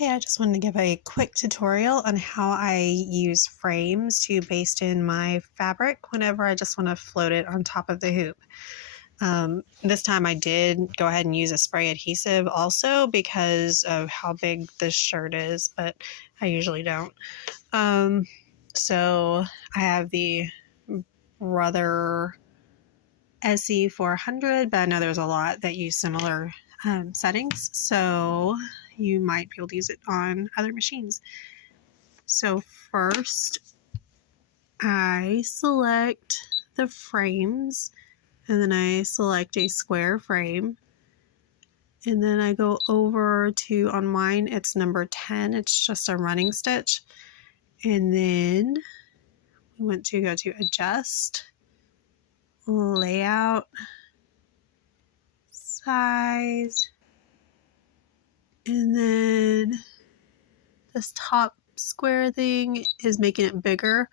Okay, I just wanted to give a quick tutorial on how I use frames to baste in my fabric whenever I just want to float it on top of the hoop. This time I did go ahead and use a spray adhesive also because of how big this shirt is, but I usually don't. So I have the Brother SE400, but I know there's a lot that use similar settings, so you might be able to use it on other machines. So first I select the frames, and then I select a square frame, and then I go over to, on mine it's number 10, it's just a running stitch, and then we want to go to adjust, layout, size, and then this top square thing is making it bigger.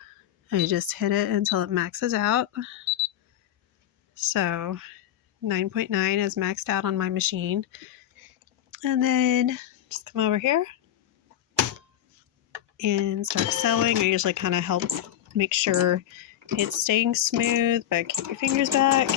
I just hit it until it maxes out. So 9.9 is maxed out on my machine. And then just come over here and start sewing. I usually kind of help make sure it's staying smooth, but keep your fingers back.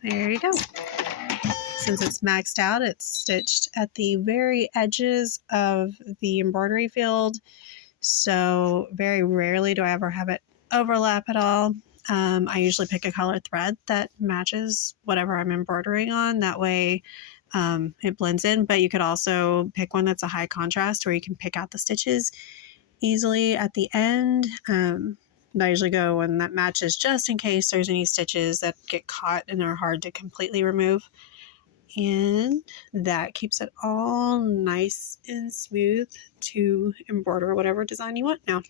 And there you go. Since it's maxed out, it's stitched at the very edges of the embroidery field. So very rarely do I ever have it overlap at all. I usually pick a color thread that matches whatever I'm embroidering on. That way it blends in, but you could also pick one that's a high contrast where you can pick out the stitches easily at the end. I usually go one that matches just in case there's any stitches that get caught and are hard to completely remove. And that keeps it all nice and smooth to embroider whatever design you want now.